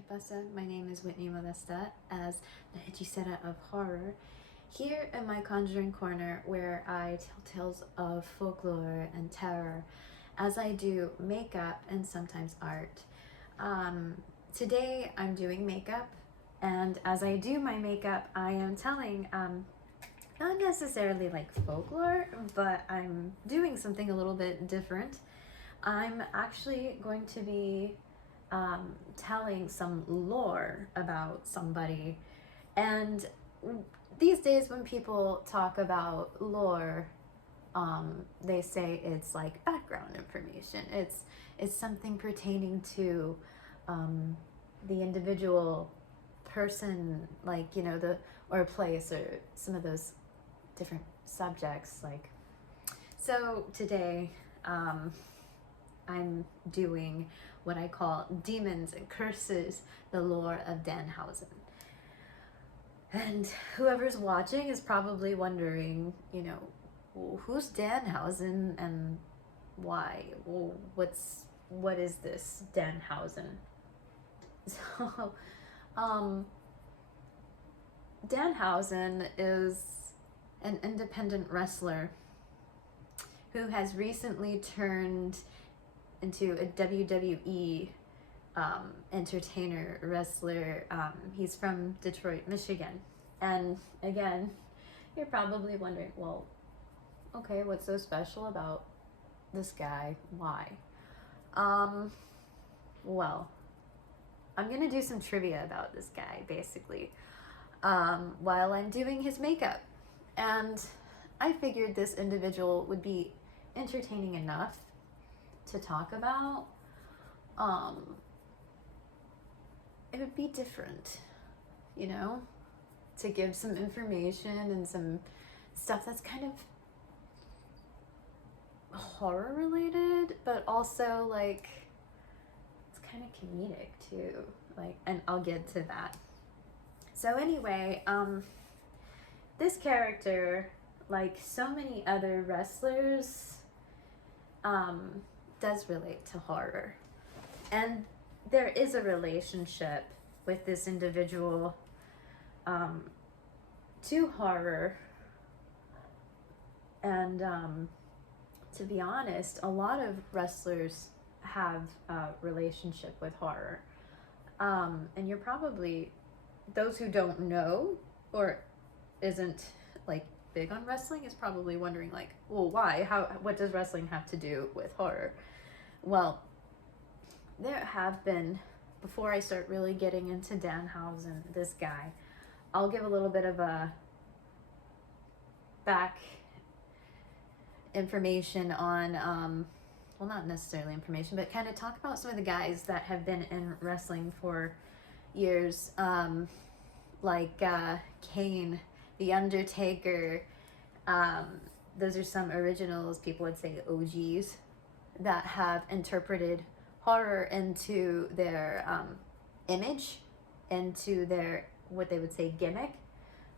¿Qué pasa? My name is Whitney Modesta as the hechicera of horror. Here in my Conjuring Corner, where I tell tales of folklore and terror, as I do makeup and sometimes art. Today I'm doing makeup, and as I do my makeup, I am telling not necessarily like folklore, but I'm doing something a little bit different. I'm actually going to be telling some lore about somebody. And these days, when people talk about lore, they say it's like background information. It's something pertaining to the individual person, like or a place, or some of those different subjects. So today, I'm doing what I call Demons and Curses, the lore of Danhausen. And whoever's watching is probably wondering, who's Danhausen and why? Well, what is this Danhausen? So, Danhausen is an independent wrestler who has recently turned into a WWE entertainer, wrestler. He's from Detroit, Michigan. And again, you're probably wondering, well, okay, what's so special about this guy? Why? Well, I'm gonna do some trivia about this guy, basically, while I'm doing his makeup. And I figured this individual would be entertaining enough to talk about. It would be different, to give some information and some stuff that's kind of horror related, but also it's kind of comedic too. And I'll get to that. So anyway, this character, like so many other wrestlers, does relate to horror. And there is a relationship with this individual to horror. And to be honest, a lot of wrestlers have a relationship with horror. And you're probably, those who don't know or isn't big on wrestling is probably wondering well, why? What does wrestling have to do with horror? Well, there have been, before I start really getting into Danhausen, this guy, I'll give a little bit of a back information on, well, not necessarily information, but kind of talk about some of the guys that have been in wrestling for years, like Kane, The Undertaker. Those are some originals, people would say OGs, that have interpreted horror into their image, into their, what they would say, gimmick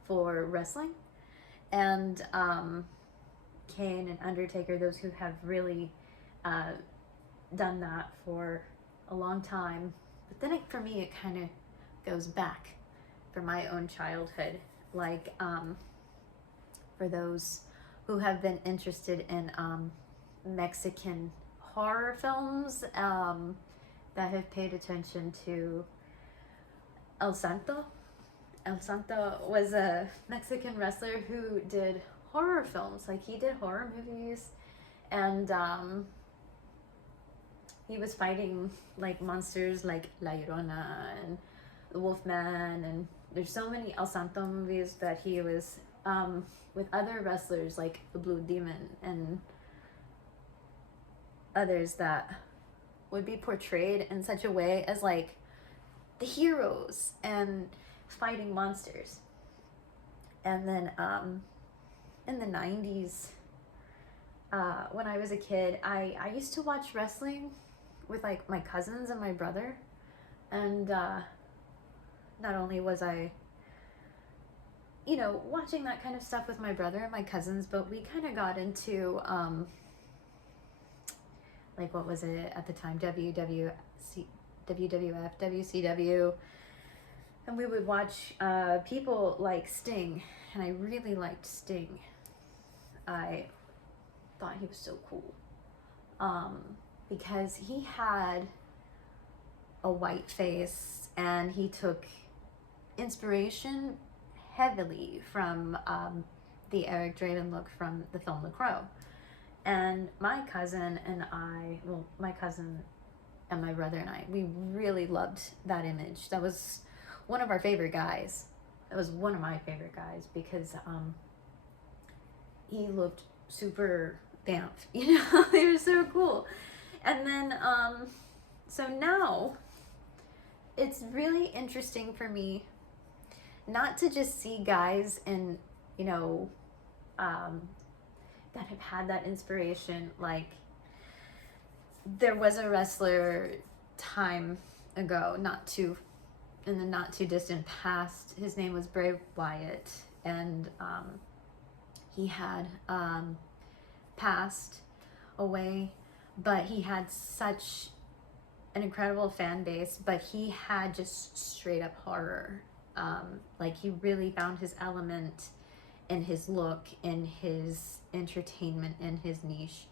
for wrestling. And Kane and Undertaker, those who have really done that for a long time. But then for me, it kind of goes back for my own childhood. For those who have been interested in Mexican horror films, that have paid attention to El Santo. El Santo was a Mexican wrestler who did horror films. He did horror movies, and he was fighting monsters like La Llorona and the Wolfman, and there's so many El Santo movies that he was with other wrestlers like the Blue Demon and others that would be portrayed in such a way as the heroes and fighting monsters. And then in the 90s, when I was a kid, I used to watch wrestling with my cousins and my brother. And not only was I watching that kind of stuff with my brother and my cousins, but we kind of got into what was it at the time, WWF, WCW, and we would watch people like Sting, and I really liked Sting. I thought he was so cool, because he had a white face, and he took inspiration heavily from the Eric Draven look from the film The Crow. And my cousin and I, well, my cousin and my brother and I, we really loved that image. That was one of our favorite guys. That was one of my favorite guys, because he looked super damp, you know. He was so cool. And then so now it's really interesting for me not to just see guys in, you know, that have had that inspiration. Like, there was a wrestler time ago, in the not too distant past. His name was Bray Wyatt, and he had passed away, but he had such an incredible fan base. But he had just straight up horror. Like, he really found his element in his look, in his entertainment, in his niche,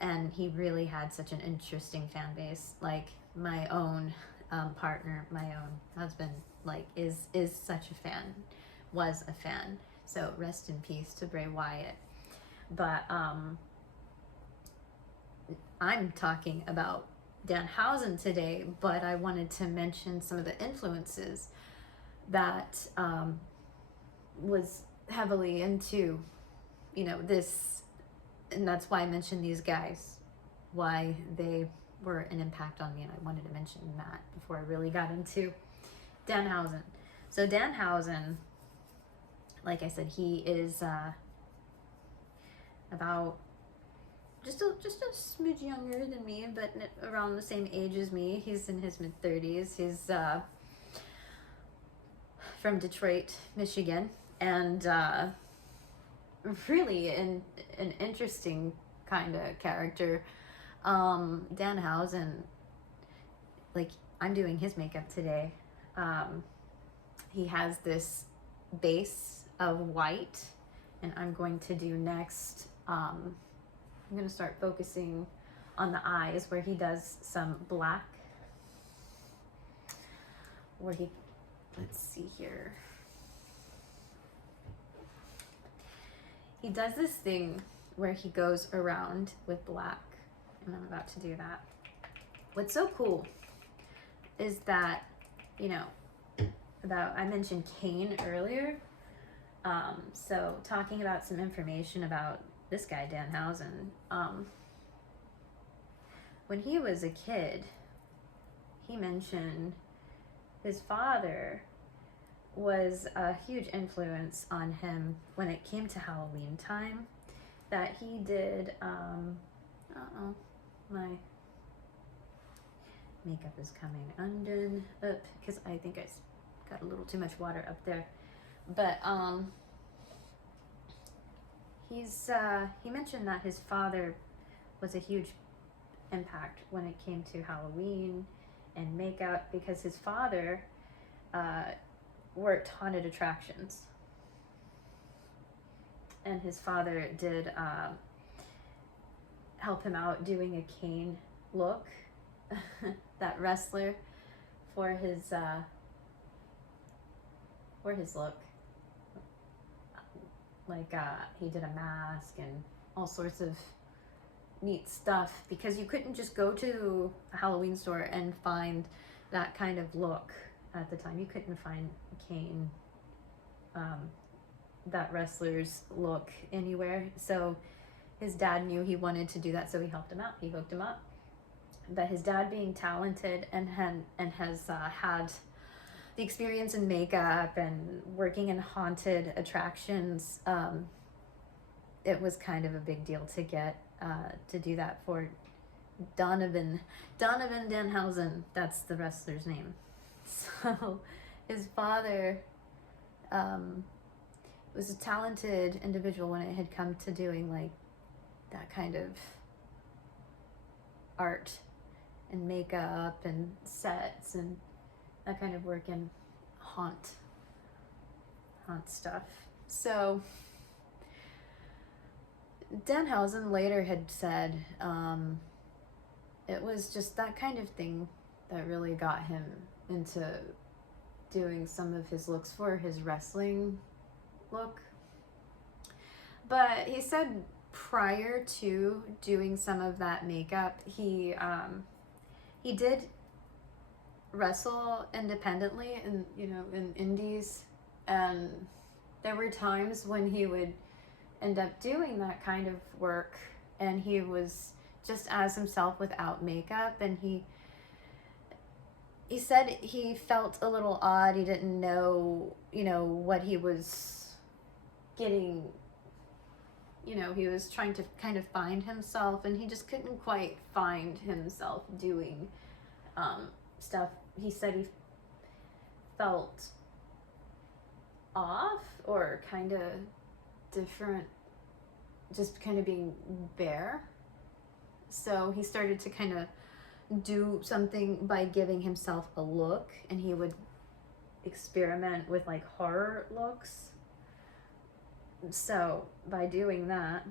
and he really had such an interesting fan base. Like, my own partner, my own husband, like, is such a fan, was a fan. So rest in peace to Bray Wyatt. But I'm talking about Danhausen today, but I wanted to mention some of the influences that was heavily into, you know, this, and that's why I mentioned these guys, why they were an impact on me, and I wanted to mention that before I really got into Danhausen. So Danhausen, like I said, he is about just a smidge younger than me, but around the same age as me. He's in his mid-30s. He's from Detroit, Michigan, and really an interesting kind of character. Danhausen, like, I'm doing his makeup today. He has this base of white, and I'm going to do next, I'm going to start focusing on the eyes, where he does some black, where he, let's see here. He does this thing where he goes around with black, and I'm about to do that. What's so cool is that, you know, I mentioned Kane earlier. So talking about some information about this guy, Danhausen, when he was a kid, he mentioned his father was a huge influence on him when it came to Halloween time, that he did, my makeup is coming undone up, because I think I got a little too much water up there. But he mentioned that his father was a huge impact when it came to Halloween and makeup, because his father worked haunted attractions, and his father did help him out doing a Kane look, that wrestler, for his look. Like, he did a mask and all sorts of neat stuff, because you couldn't just go to a Halloween store and find that kind of look at the time. You couldn't find Kane, that wrestler's look, anywhere. So his dad knew he wanted to do that, so he helped him out. He hooked him up. But his dad, being talented and has had the experience in makeup and working in haunted attractions, it was kind of a big deal to get to do that for Donovan Danhausen. That's the wrestler's name. So his father was a talented individual when it had come to doing, like, that kind of art. and makeup and sets and that kind of work and haunt stuff. So Danhausen later had said it was just that kind of thing that really got him into doing some of his looks for his wrestling look. But he said prior to doing some of that makeup, he did wrestle independently in indies, and there were times when he would end up doing that kind of work and he was just as himself without makeup, and he said he felt a little odd. He didn't know, what he was getting. He was trying to kind of find himself, and he just couldn't quite find himself doing stuff. He said he felt off or kind of different, just kind of being bare. So he started to kind of do something by giving himself a look, and he would experiment with like horror looks. So by doing that,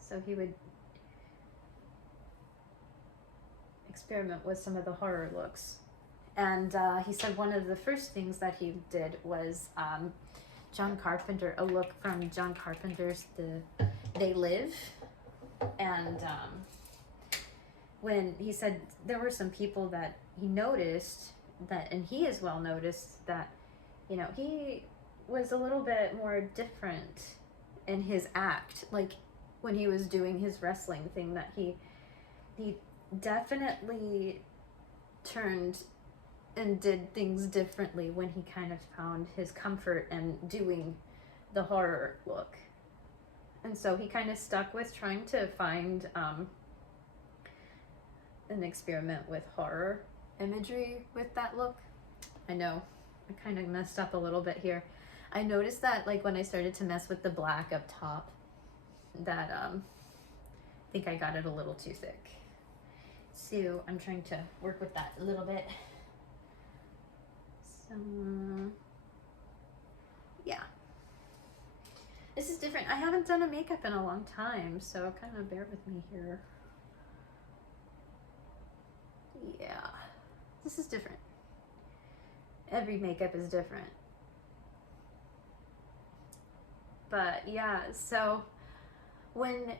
so he would experiment with some of the horror looks. And he said one of the first things that he did was John Carpenter, a look from John Carpenter's They Live. And when he said there were some people that he noticed that, and he as well noticed that, he was a little bit more different in his act, like when he was doing his wrestling thing, that he definitely turned and did things differently when he kind of found his comfort in doing the horror look. And so he kind of stuck with trying to find an experiment with horror imagery with that look. I know I kind of messed up a little bit here. I noticed that like when I started to mess with the black up top, that I think I got it a little too thick. So I'm trying to work with that a little bit. So yeah. This is different. I haven't done a makeup in a long time, so kind of bear with me here. Yeah. This is different. Every makeup is different. But yeah, so when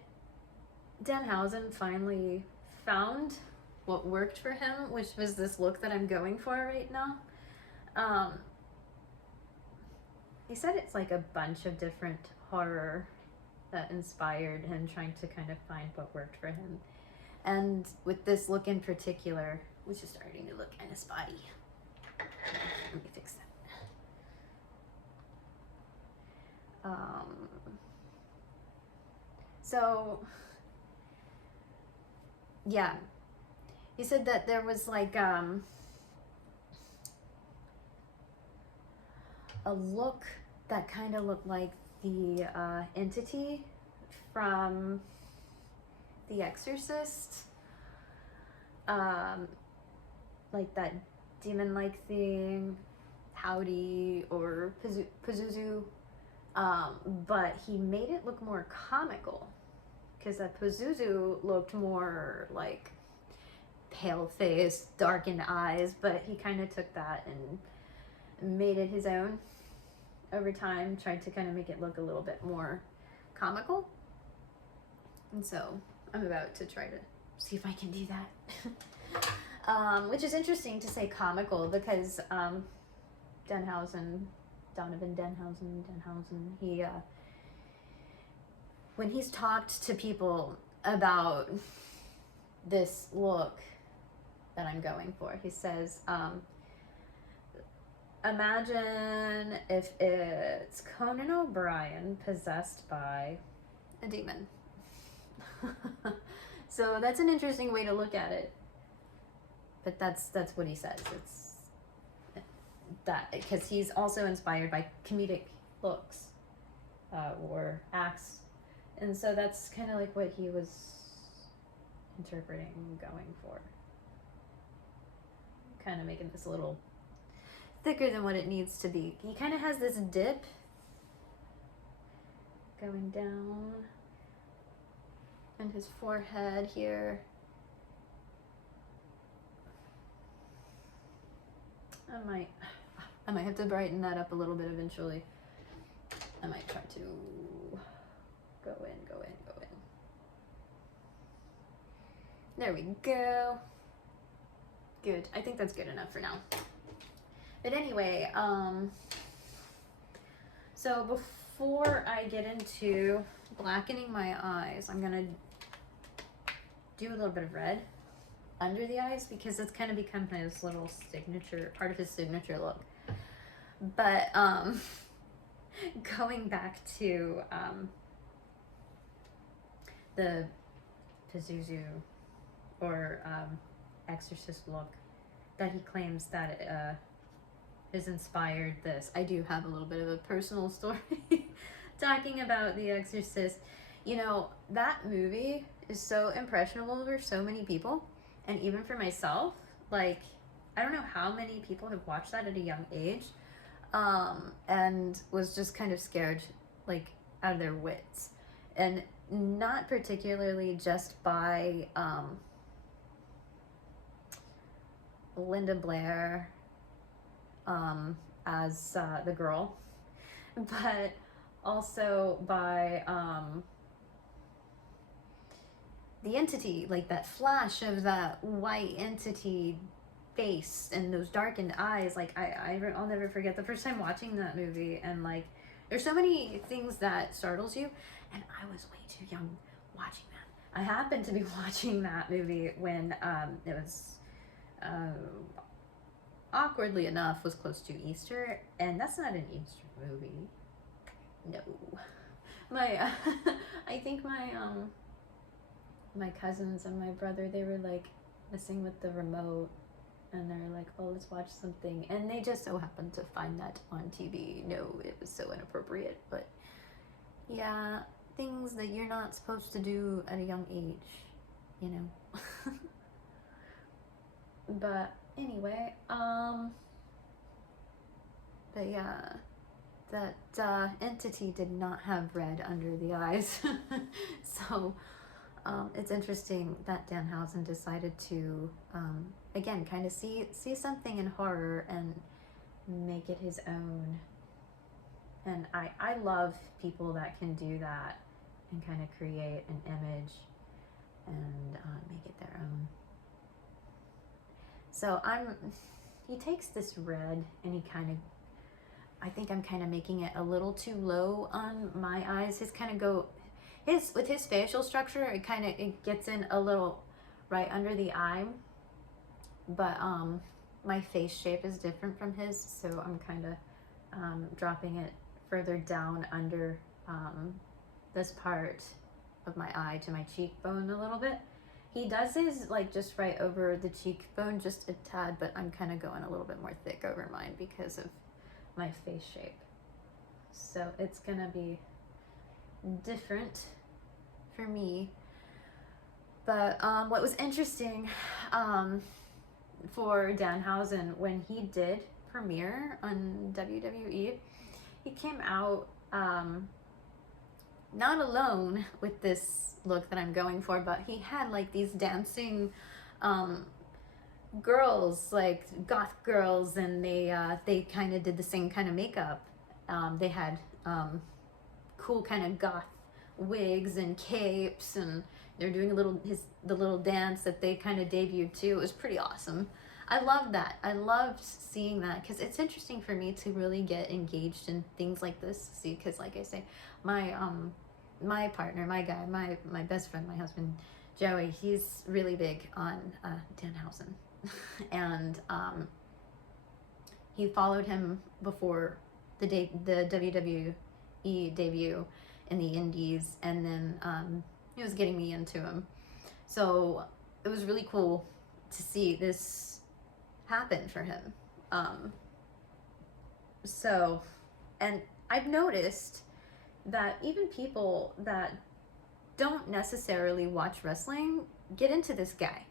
Danhausen finally found what worked for him, which was this look that I'm going for right now, he said it's like a bunch of different horror that inspired him trying to kind of find what worked for him. And with this look in particular, which is starting to look kind of spotty. Let me fix that. So, yeah. He said that there was like a look that kind of looked like the entity from The Exorcist. Like that demon-like thing, Howdy or Pazuzu. But he made it look more comical, because that Pazuzu looked more like pale face, darkened eyes, but he kind of took that and made it his own over time, tried to kind of make it look a little bit more comical. And so I'm about to try to see if I can do that. Which is interesting to say comical, because Danhausen, he when he's talked to people about this look that I'm going for, he says, imagine if it's Conan O'Brien possessed by a demon. So that's an interesting way to look at it. But that's what he says. It's that because he's also inspired by comedic looks or acts And so that's kind of like what he was interpreting, going for. Kind of making this a little thicker than what it needs to be. He kind of has this dip going down in his forehead here. I might have to brighten that up a little bit eventually. I might try to go in. There we go. Good. I think that's good enough for now. But anyway, so before I get into blackening my eyes, I'm gonna do a little bit of red under the eyes because it's kind of become his little signature, part of his signature look. But going back to the Pazuzu or exorcist look that he claims that has inspired this. I do have a little bit of a personal story talking about The Exorcist. You know, that movie is so impressionable for so many people, and even for myself. Like, I don't know how many people have watched that at a young age, and was just kind of scared, like, out of their wits. And not particularly just by Linda Blair as the girl, but also by the entity, like that flash of that white entity face and those darkened eyes. Like I'll never forget the first time watching that movie, and like there's so many things that startles you, and I was way too young watching that. I happened to be watching that movie when it was awkwardly enough was close to Easter, and that's not an Easter movie. No. My I think my cousins and my brother, they were like messing with the remote, and they're like, oh, let's watch something, and they just so happened to find that on TV. No, it was so inappropriate, but yeah, things that you're not supposed to do at a young age, you know. But anyway, but yeah, that entity did not have red under the eyes. So it's interesting that Danhausen decided to again kind of see something in horror and make it his own. And I love people that can do that and kind of create an image and make it their own. So he takes this red and he kind of, I think I'm kind of making it a little too low on my eyes. With his facial structure, it gets in a little right under the eye, but my face shape is different from his, so I'm kind of dropping it further down under this part of my eye to my cheekbone a little bit. He does his like just right over the cheekbone, just a tad, but I'm kind of going a little bit more thick over mine because of my face shape. So it's gonna be different for me. But what was interesting for Danhausen, when he did premiere on WWE, he came out not alone with this look that I'm going for, but he had like these dancing girls, like goth girls, and they kind of did the same kind of makeup. They had cool kind of goth wigs and capes, and they're doing the little dance that they kind of debuted too. It was pretty awesome. I loved that. I loved seeing that because it's interesting for me to really get engaged in things like this. See, because like I say, my partner, my guy, my best friend, my husband, Joey, he's really big on Danhausen. And he followed him before the WWE debut in the Indies, and then he was getting me into him. So it was really cool to see this happen for him. So, and I've noticed that even people that don't necessarily watch wrestling, get into this guy.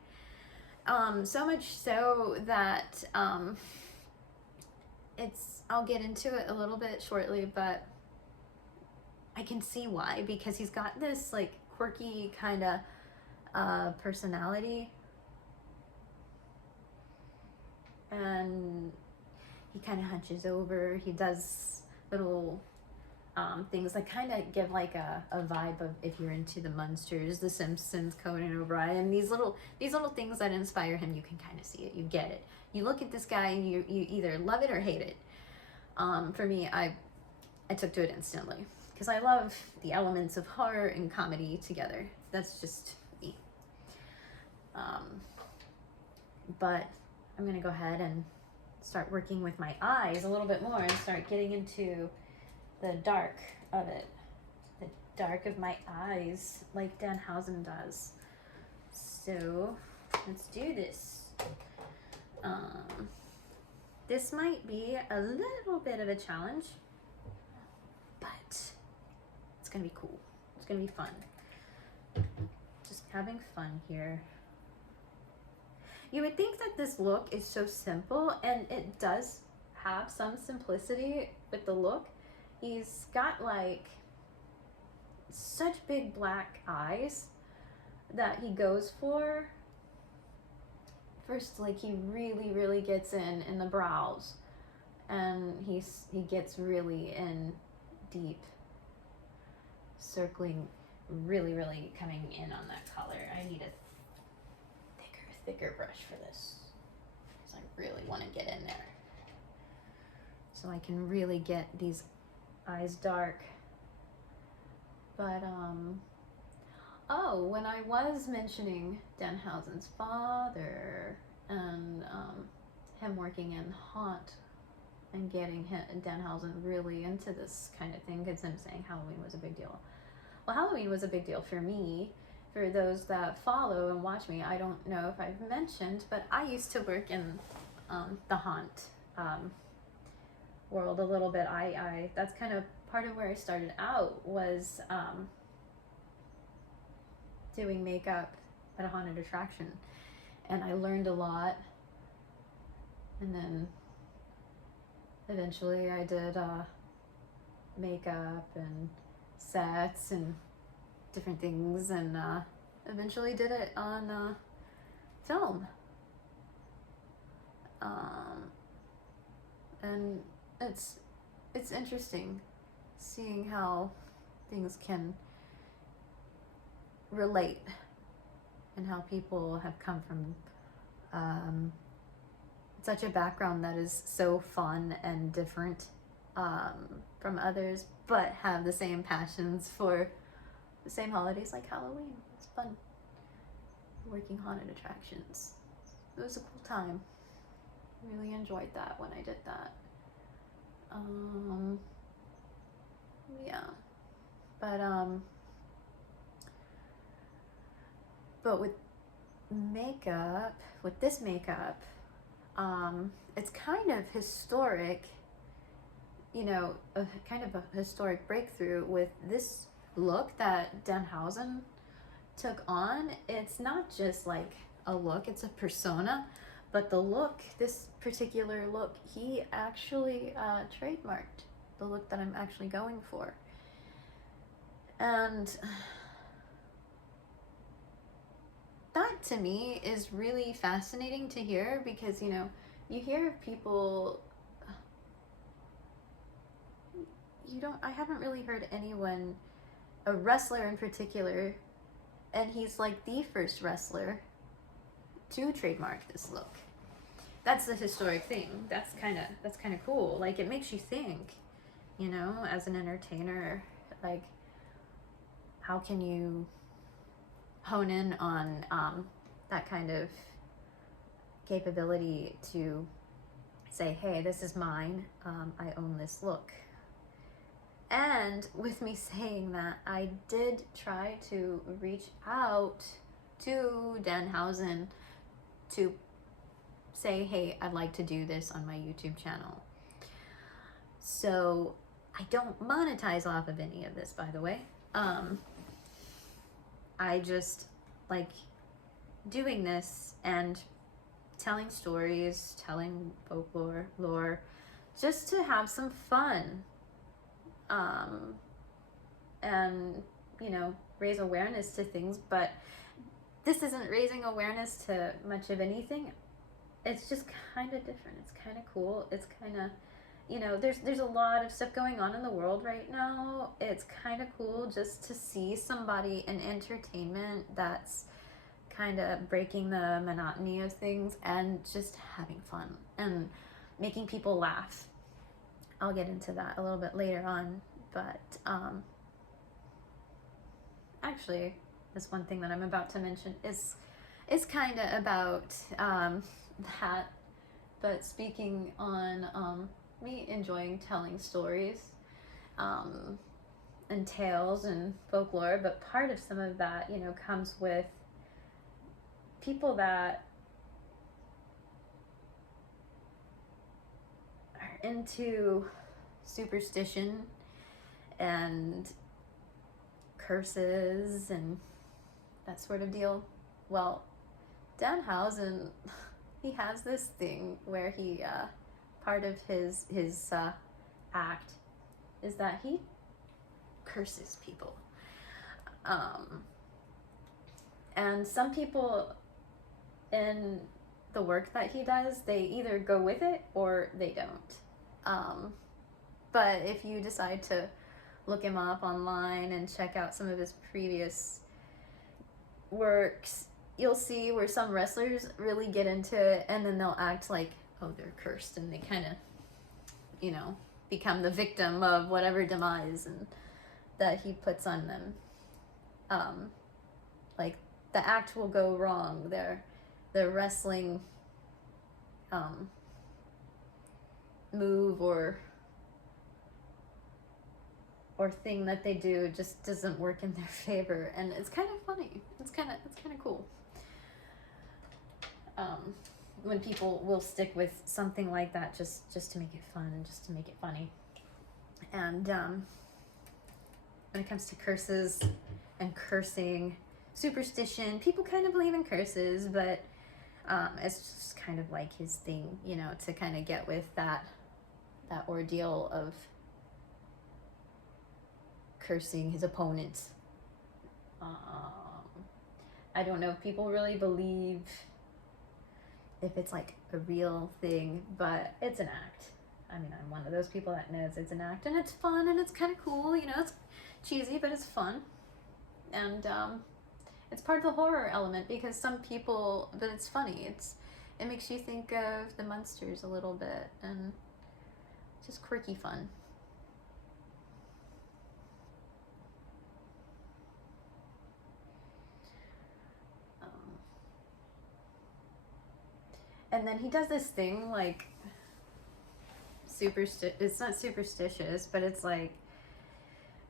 So much so that I'll get into it a little bit shortly, but I can see why, because he's got this like quirky kind of personality, and he kind of hunches over. He does little things that kind of give like a vibe of, if you're into the Munsters, the Simpsons, Conan O'Brien, these little things that inspire him. You can kind of see it, you get it. You look at this guy and you either love it or hate it. For me, I took to it instantly because I love the elements of horror and comedy together. That's just me. But I'm gonna go ahead and start working with my eyes a little bit more and start getting into the dark of it, the dark of my eyes, like Danhausen does. So let's do this. This might be a little bit of a challenge, but it's gonna be cool. It's gonna be fun. Just having fun here. You would think that this look is so simple, and it does have some simplicity with the look. He's got like such big black eyes that he goes for. First, like, he really gets in the brows, and he gets really in deep, circling, really coming in on that color. I need a thicker brush for this, because I really want to get in there, so I can really get these eyes dark. But oh, when I was mentioning Danhausen's father and him working in Haunt and getting Danhausen really into this kind of thing, because I'm saying Halloween was a big deal. Well, Halloween was a big deal for me. For those that follow and watch me, I don't know if I've mentioned, but I used to work in the Haunt world a little bit. I that's kind of part of where I started out, was doing makeup at a haunted attraction, and I learned a lot. And then eventually I did makeup and sets and different things, and eventually did it on film. And it's interesting seeing how things can relate, and how people have come from such a background that is so fun and different from others, but have the same passions for the same holidays like Halloween. It's fun working haunted attractions. It was a cool time. Really enjoyed that when I did that. Yeah, but with makeup, with this makeup, it's kind of historic, you know, a kind of a historic breakthrough with this look that Danhausen took on. It's not just like a look, it's a persona, but the look, this particular look, he actually trademarked the look that I'm actually going for. And that to me is really fascinating to hear, because, you know, you hear of people, I haven't really heard anyone, a wrestler in particular, and he's like the first wrestler to trademark this look. That's the historic thing. That's kind of cool. Like, it makes you think, you know, as an entertainer, like, how can you hone in on that kind of capability to say, hey, this is mine, I own this look. And with me saying that, I did try to reach out to Danhausen to say, hey, I'd like to do this on my YouTube channel. So I don't monetize off of any of this, by the way. I just like doing this and telling stories, telling folklore, lore, just to have some fun. And, you know, raise awareness to things, but this isn't raising awareness to much of anything. It's just kind of different. It's kind of cool. It's kind of, you know, there's a lot of stuff going on in the world right now. It's kind of cool just to see somebody in entertainment that's kind of breaking the monotony of things and just having fun and making people laugh. I'll get into that a little bit later on, but actually, this one thing that I'm about to mention is kind of about that, but speaking on me enjoying telling stories and tales and folklore, but part of some of that, you know, comes with people that are into superstition and curses and that sort of deal. Well, Danhausen, he has this thing where he part of his act is that he curses people, and some people in the work that he does, they either go with it or they don't. But if you decide to look him up online and check out some of his previous works, you'll see where some wrestlers really get into it, and then they'll act like, oh, they're cursed, and they kind of, you know, become the victim of whatever demise and that he puts on them. Like, the act will go wrong. Their wrestling move or thing that they do just doesn't work in their favor, and it's kind of funny. It's kind of cool. When people will stick with something like that just to make it fun, just to make it funny. And when it comes to curses and cursing, superstition, people kind of believe in curses, but it's just kind of like his thing, you know, to kind of get with that ordeal of cursing his opponents. I don't know if people really believe if it's like a real thing, but it's an act. I mean, I'm one of those people that knows it's an act, and it's fun, and it's kind of cool, you know, it's cheesy, but it's fun. And it's part of the horror element, because some people, but it's funny, it makes you think of the Munsters a little bit, and just quirky fun. And then he does this thing, like, it's not superstitious, but it's like,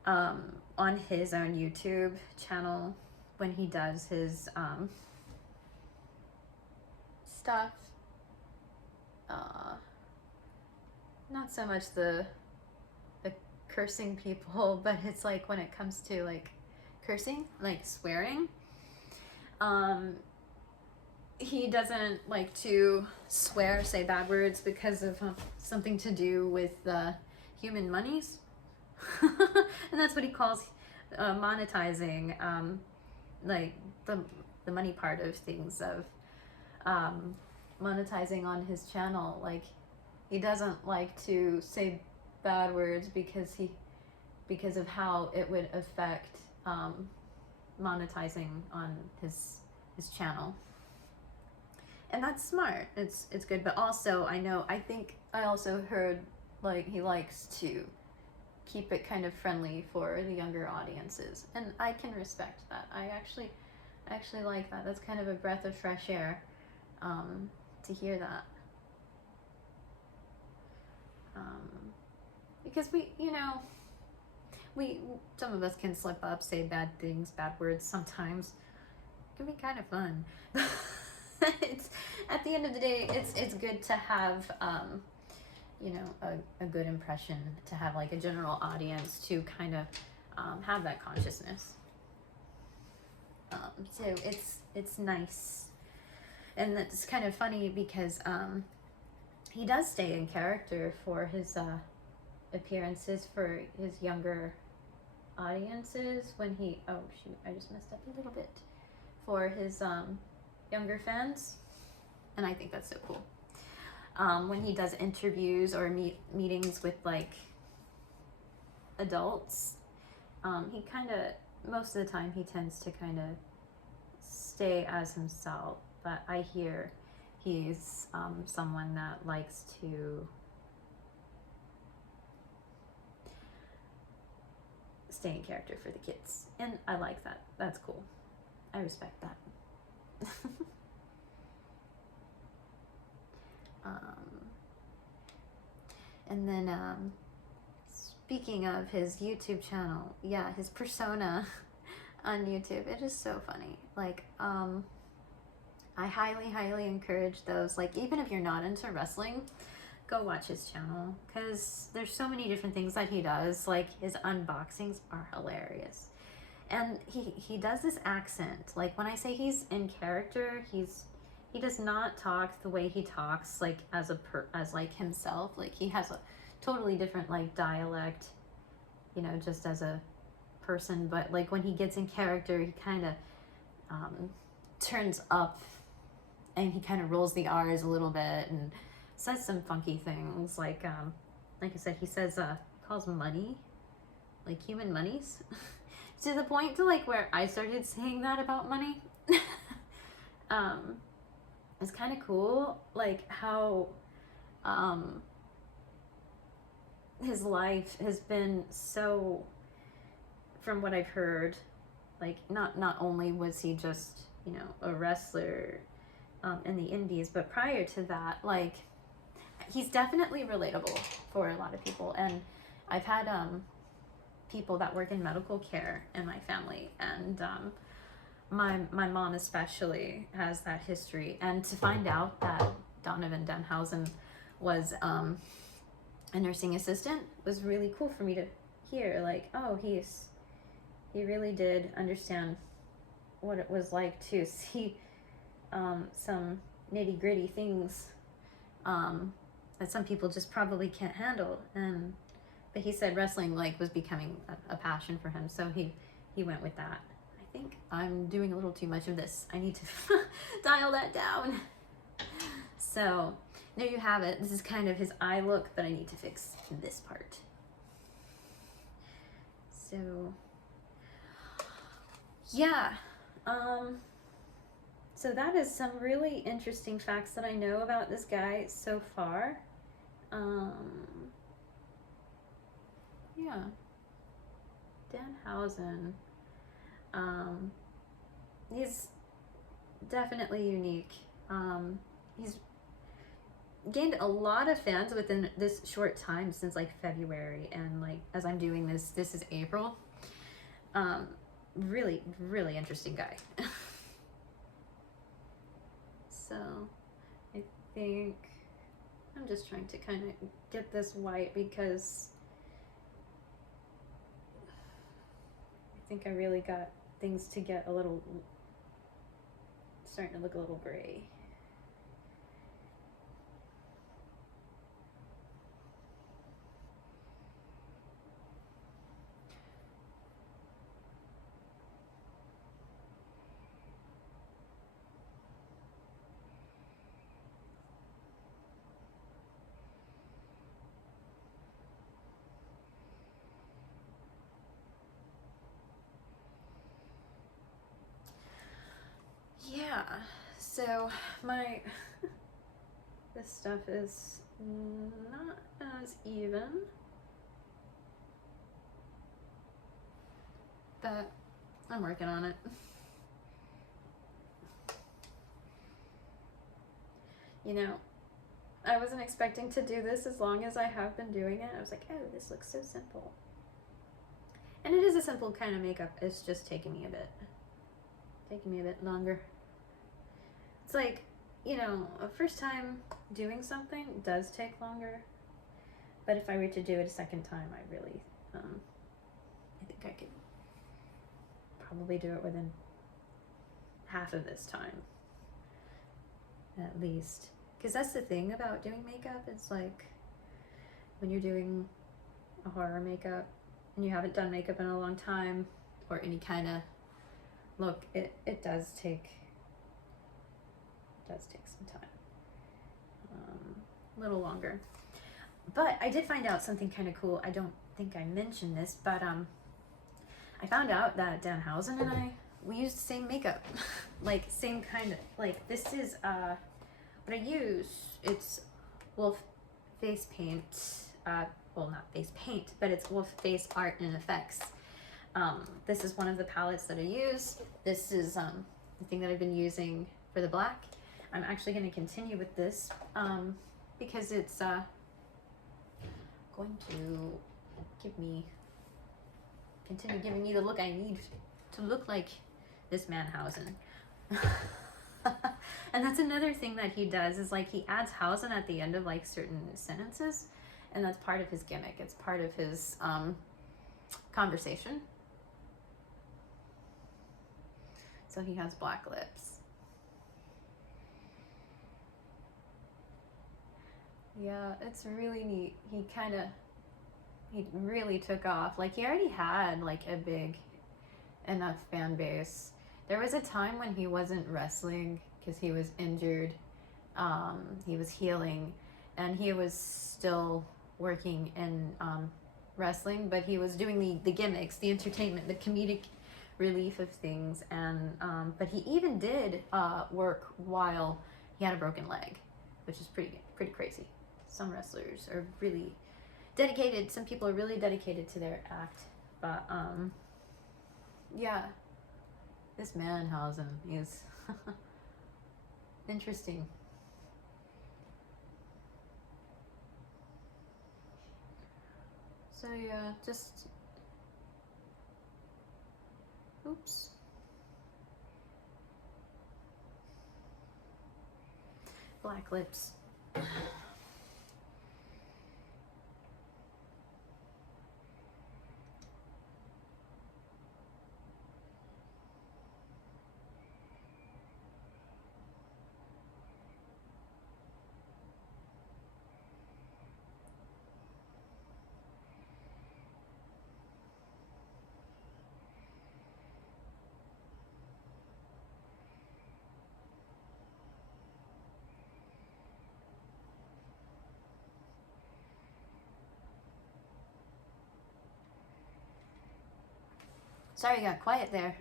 on his own YouTube channel, when he does his, stuff, not so much the cursing people, but it's like when it comes to, like, cursing, like swearing, he doesn't like to swear, say bad words because of something to do with human monies. And that's what he calls monetizing, like the money part of things, of monetizing on his channel. Like, he doesn't like to say bad words because of how it would affect monetizing on his channel. And that's smart. It's good. But also, I also heard, like, he likes to keep it kind of friendly for the younger audiences, and I can respect that. I actually like that. That's kind of a breath of fresh air, to hear that. Because some of us can slip up, say bad things, bad words sometimes. It can be kind of fun. It's, at the end of the day, it's good to have a good impression, to have like a general audience to kind of have that consciousness. So it's nice, and it's kind of funny because he does stay in character for his appearances for his younger audiences when he, oh shoot, I just messed up a little bit, for his younger fans, and I think that's so cool. When he does interviews or meetings with like adults, he kind of, most of the time he tends to kind of stay as himself, but I hear he's someone that likes to stay in character for the kids, and I like that. That's cool. I respect that. And then speaking of his YouTube channel, yeah, his persona on YouTube, it is so funny. Like I highly encourage those, like, even if you're not into wrestling, go watch his channel, because there's so many different things that he does. Like, his unboxings are hilarious, and he does this accent. Like, when I say he's in character, he does not talk the way he talks, like, as like himself. Like, he has a totally different, like, dialect, you know, just as a person. But like, when he gets in character, he kind of turns up, and he kind of rolls the R's a little bit and says some funky things. Like I said, he says calls money like human monies to the point to like where I started saying that about money. It's kind of cool, like how his life has been so, from what I've heard, like not only was he just, you know, a wrestler in the indies, but prior to that, like, he's definitely relatable for a lot of people. And I've had people that work in medical care in my family, and my mom especially has that history. And to find out that Donovan Danhausen was a nursing assistant was really cool for me to hear. Like, oh, he really did understand what it was like to see some nitty gritty things that some people just probably can't handle. But he said wrestling, like, was becoming a passion for him, so he went with that. I think I'm doing a little too much of this. I need to dial that down. So there you have it. This is kind of his eye look, but I need to fix this part. So yeah, so that is some really interesting facts that I know about this guy so far. Yeah, Danhausen. He's definitely unique. He's gained a lot of fans within this short time, since like February, and like as I'm doing this is April. Really interesting guy. So I think I'm just trying to kind of get this white, because I think I really got things to get a little, starting to look a little gray. Yeah, so my this stuff is not as even, but I'm working on it. You know, I wasn't expecting to do this as long as I have been doing it. I was like, oh, this looks so simple. And it is a simple kind of makeup. It's just taking me a bit longer. It's like, you know, a first time doing something does take longer, but if I were to do it a second time, I really, I think I could probably do it within half of this time, at least. Because that's the thing about doing makeup, it's like when you're doing a horror makeup and you haven't done makeup in a long time, or any kind of look, it does take some time, a little longer. But I did find out something kind of cool. I don't think I mentioned this, but I found out that Danhausen and we used the same makeup. Like, same kind of, like, this is what I use. It's Wolf Face Paint, well, not face paint, but it's Wolf Face Art and Effects. This is one of the palettes that I use. This is the thing that I've been using for the black. I'm actually going to continue with this because it's going to continue giving me the look I need to look like this Danhausen. And that's another thing that he does, is like he adds Hausen at the end of like certain sentences, and that's part of his gimmick. It's part of his conversation. So he has black lips. Yeah, it's really neat. He really took off. Like, he already had like a big enough fan base. There was a time when he wasn't wrestling because he was injured. He was healing, and he was still working in wrestling, but he was doing the gimmicks, the entertainment, the comedic relief of things. And but he even did work while he had a broken leg, which is pretty crazy. Some wrestlers are really dedicated. Some people are really dedicated to their act. But yeah, this Danhausen is interesting. So yeah, just oops. Black lips. Sorry I got quiet there.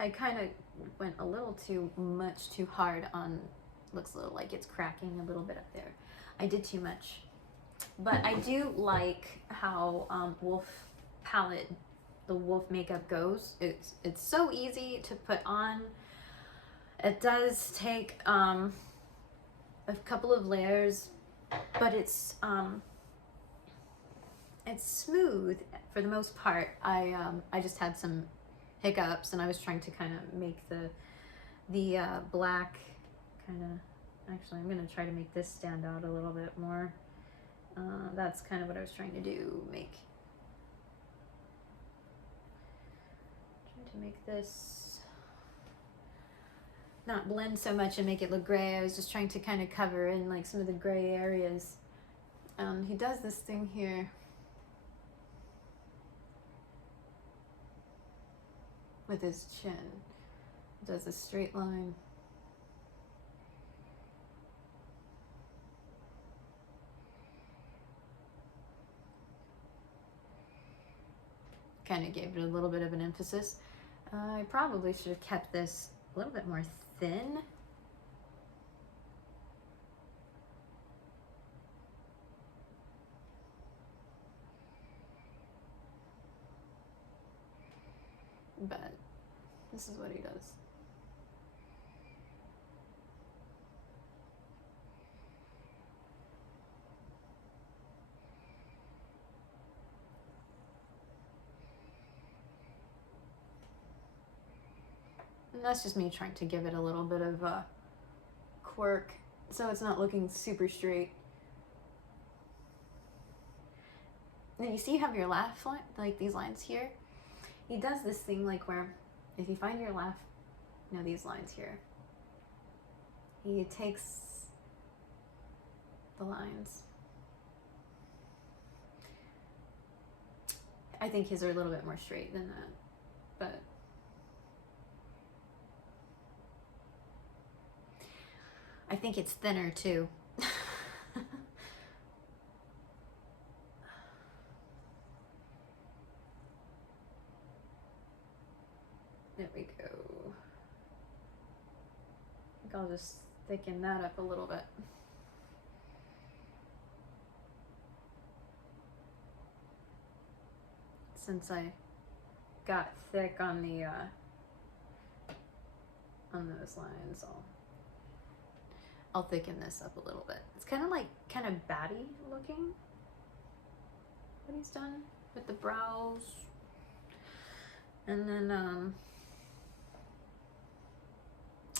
I kind of went a little too hard on, looks a little like it's cracking a little bit up there. I did too much. But I do like how Wolf palette, the Wolf makeup goes. It's so easy to put on. It does take a couple of layers, but it's smooth for the most part. I just had some hiccups, and I was trying to kind of make the black kind of, actually I'm going to try to make this stand out a little bit more. That's kind of what I was trying to do, trying to make this not blend so much and make it look gray. I was just trying to kind of cover in like some of the gray areas. He does this thing here with his chin. He does a straight line. Kind of gave it a little bit of an emphasis. I probably should have kept this a little bit more thin. But this is what he does. And that's just me trying to give it a little bit of a quirk, so it's not looking super straight. And then you see you have your laugh line, like these lines here. He does this thing like where if you find your laugh these lines here. He takes the lines. I think his are a little bit more straight than that, but I think it's thinner too. There we go. I think I'll just thicken that up a little bit. Since I got thick on the on those lines, I'll thicken this up a little bit. It's kind of batty looking, what he's done with the brows. And then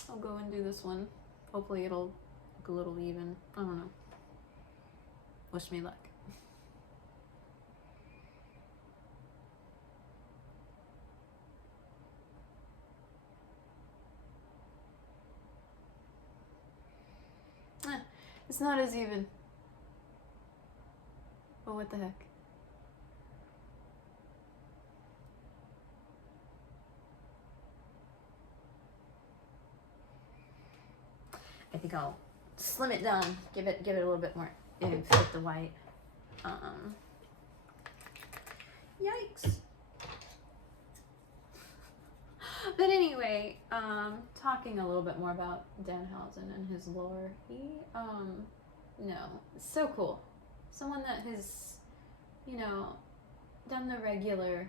I'll go and do this one. Hopefully it'll look a little even. I don't know. Wish me luck. It's not as even. But what the heck? I think I'll slim it down, give it a little bit more oomph with the white. Yikes. But anyway, talking a little bit more about Danhausen and his lore. He, it's so cool. Someone that has, done the regular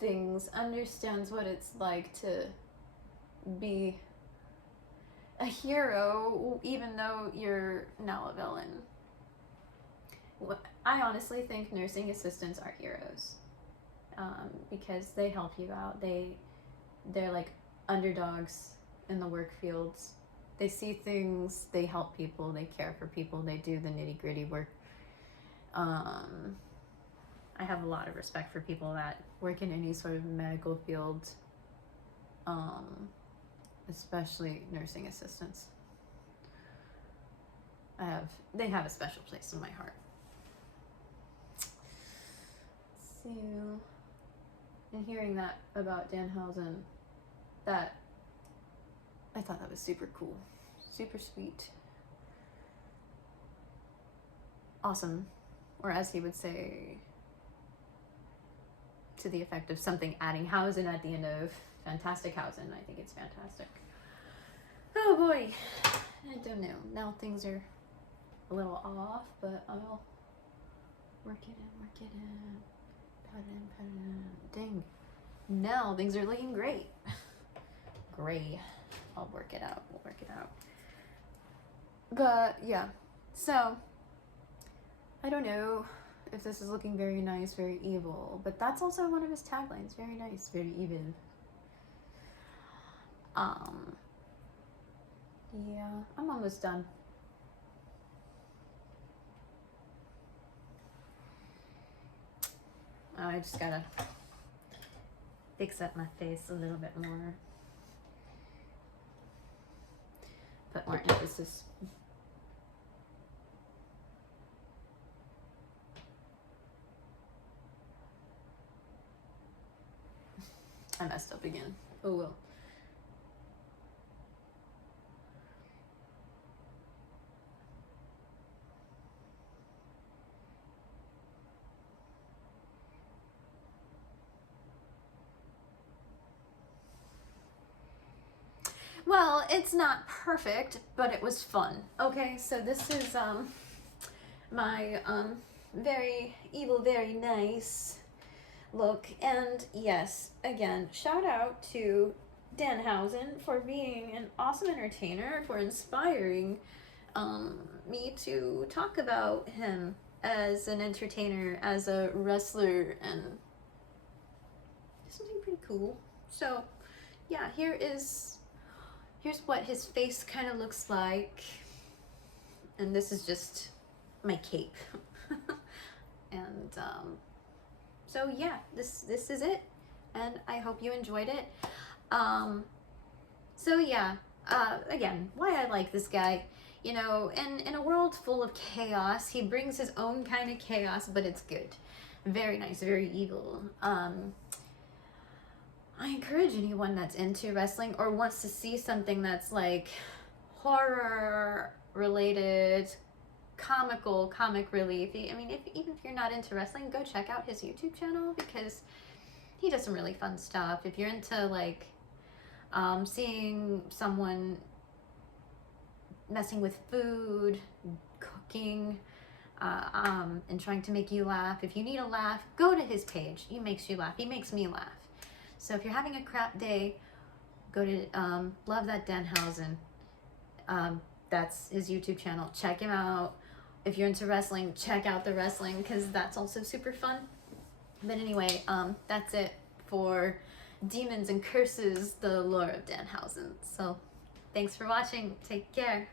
things, understands what it's like to be a hero, even though you're now a villain. I honestly think nursing assistants are heroes. Because they help you out. They're like underdogs in the work fields. They see things, they help people, they care for people, they do the nitty-gritty work. I have a lot of respect for people that work in any sort of medical field, especially nursing assistants. They have a special place in my heart. So, and hearing that about Danhausen, I thought that was super cool, super sweet, awesome, or as he would say, to the effect of something adding Hausen at the end of Fantastic Hausen. I think it's fantastic. Oh boy, I don't know. Now things are a little off, but I'll work it in. Pat it in. Dang. Now things are looking great. Gray. I'll work it out. We'll work it out. But yeah. So I don't know if this is looking very nice, very evil, but that's also one of his taglines. Very nice, very evil. Yeah, I'm almost done. I just gotta fix up my face a little bit more. Put more emphasis. I messed up again. Oh well. Well, it's not perfect, but it was fun. Okay, so this is my very evil, very nice look. And yes, again, shout out to Danhausen for being an awesome entertainer, for inspiring me to talk about him as an entertainer, as a wrestler, and something pretty cool. So yeah, here's what his face kind of looks like, and this is just my cape. And so yeah, this is it, and I hope you enjoyed it. So yeah, again, why I like this guy. You know, in a world full of chaos, he brings his own kind of chaos, but it's good. Very nice, very evil. I encourage anyone that's into wrestling or wants to see something that's like horror related, comic relief. I mean, even if you're not into wrestling, go check out his YouTube channel because he does some really fun stuff. If you're into like seeing someone messing with food, cooking, and trying to make you laugh. If you need a laugh, go to his page. He makes you laugh. He makes me laugh. So if you're having a crap day, go to Love That Danhausen. That's his YouTube channel. Check him out. If you're into wrestling, check out the wrestling because that's also super fun. But anyway, that's it for Demons and Curses, the lore of Danhausen. So thanks for watching. Take care.